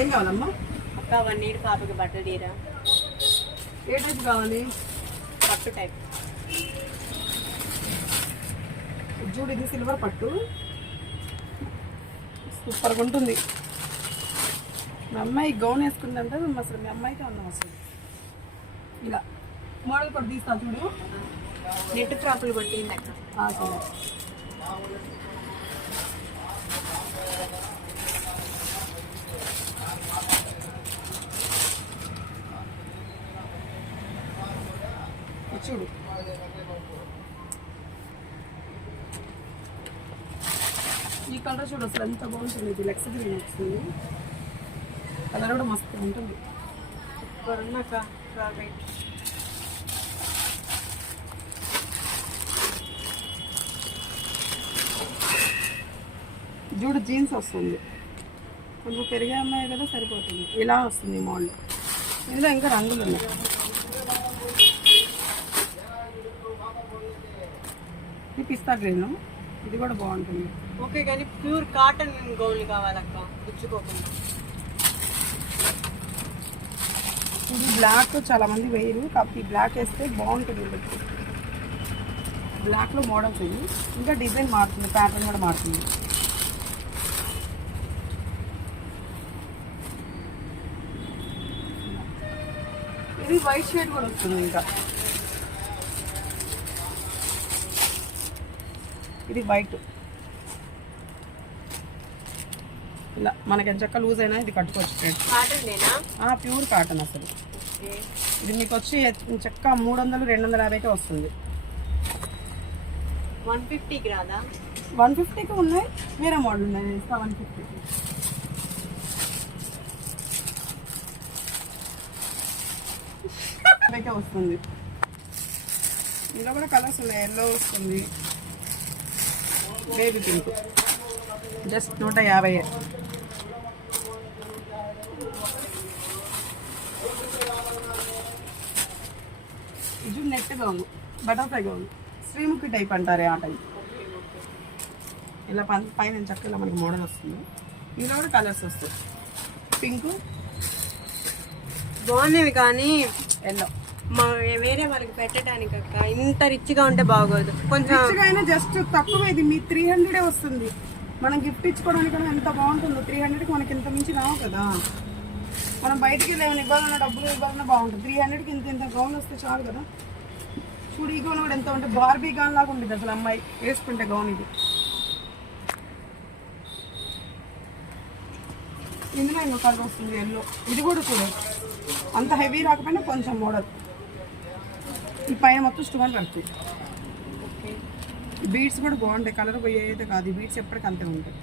ఏం కావాలమ్మా? అక్క 1 ఇయర్ పాపకి బట్టలు తీరా. ఏ టైప్ కావాలి? పట్టు టైప్. చూడు, ఇది సిల్వర్ పట్టు, సూపర్గా ఉంటుంది. మీ అమ్మాయి గౌన్ వేసుకుందంటే మేము అసలు మీ అమ్మాయికే ఉన్నాం అసలు. ఇలా మోడల్ కూడా తీస్తా చూడు. నెట్ ఫ్రాకులు కొట్టింది అక్క. సరే. చూడు, ఈ కలర్ చూడు అసలు ఎంత బాగుంటుంది. ఇది లెక్స్ గ్రీన్ వస్తుంది, కలర్ కూడా మస్తు ఉంటుంది. ఉన్నాక చూడు జీన్స్ వస్తుంది, కొంచెం పెరిగే అమ్మాయి కదా సరిపోతుంది. ఇలా వస్తుంది మోడల్. ఇందులో ఇంకా రంగులు ఉన్నాయి. ఇది పిస్తా గ్రీన్, ఇది కూడా బాగుంటుంది. ఓకే, కానీ ప్యూర్ కాటన్ గౌన్లు కావాలక్క, గుచ్చుకోకుండా. ఇది బ్లాక్ చాలా మంది వేయరు, కాకపోతే ఈ బ్లాక్ వేస్తే బాగుంటుంది. బ్లాక్లో మోడల్స్ ఇవి, ఇంకా డిజైన్ మారుతుంది, ప్యాటర్న్ కూడా మారుతుంది. ఇది వైట్ షేడ్ కూడా వస్తుంది. ఇంకా ఇది వైట్, ఇలా మనకి ఎంచక్క లూజ్ అయినా ఇది కట్టుకోవచ్చు. ప్యూర్ కాటన్ అసలు. ఇది మీకు వచ్చి చక్క 300-250కే వస్తుంది. 150కి రాదా? 150కి ఉన్నాయి, వేరే మోడల్ ఉన్నాయి. 150కి అయితే వస్తుంది. ఇందులో కూడా కలర్స్ ఉన్నాయి. ఎల్లో వస్తుంది, బేబీ పింక్, జస్ట్ 150. ఇది net gown, butterfly gown, Sreemukhi type అంటారే ఆ టైప్. ఇలా పైన చక్కగా మనకి మోడల్ వస్తుంది. ఇందులో కూడా కలర్స్ వస్తాయి. పింక్ బాగున్నవి, కానీ ఎల్లో వేరే వాళ్ళకి పెట్టడానికి అక్క ఇంత రిచ్గా ఉంటే బాగోదు. కొంచెం జస్ట్ తక్కువ. ఇది మీ 300 వస్తుంది. మనం గిఫ్ట్ ఇచ్చుకోవడానికి ఎంత బాగుంటుందో. 300కి మనకి ఇంత మించి రావు కదా. మనం బయటికి వెళ్ళి ఇవ్వాలన్నా, డబ్బులు ఇవ్వాలన్నా బాగుంటుంది. 300కి ఇంత గౌన్ వస్తే చాలు కదా. చూడు, ఈ గౌన్ కూడా ఎంత ఉంటే బార్బీ గౌన్ లాగా ఉంటుంది అసలు అమ్మాయి వేసుకుంటే గౌన్. ఇది ఇందులో ఇంకో కలర్ వస్తుంది, ఎల్లో. ఇది కూడా చూడు, అంత హెవీ రాకపోయినా కొంచెం మోడల్. ఈ పైన మొత్తం స్టోన్ పడుతుంది. బీడ్స్ కూడా బాగుంటాయి, కలర్ పోయేది కాదు. బీడ్స్ ఎప్పటికీ అంతే ఉంటాయి.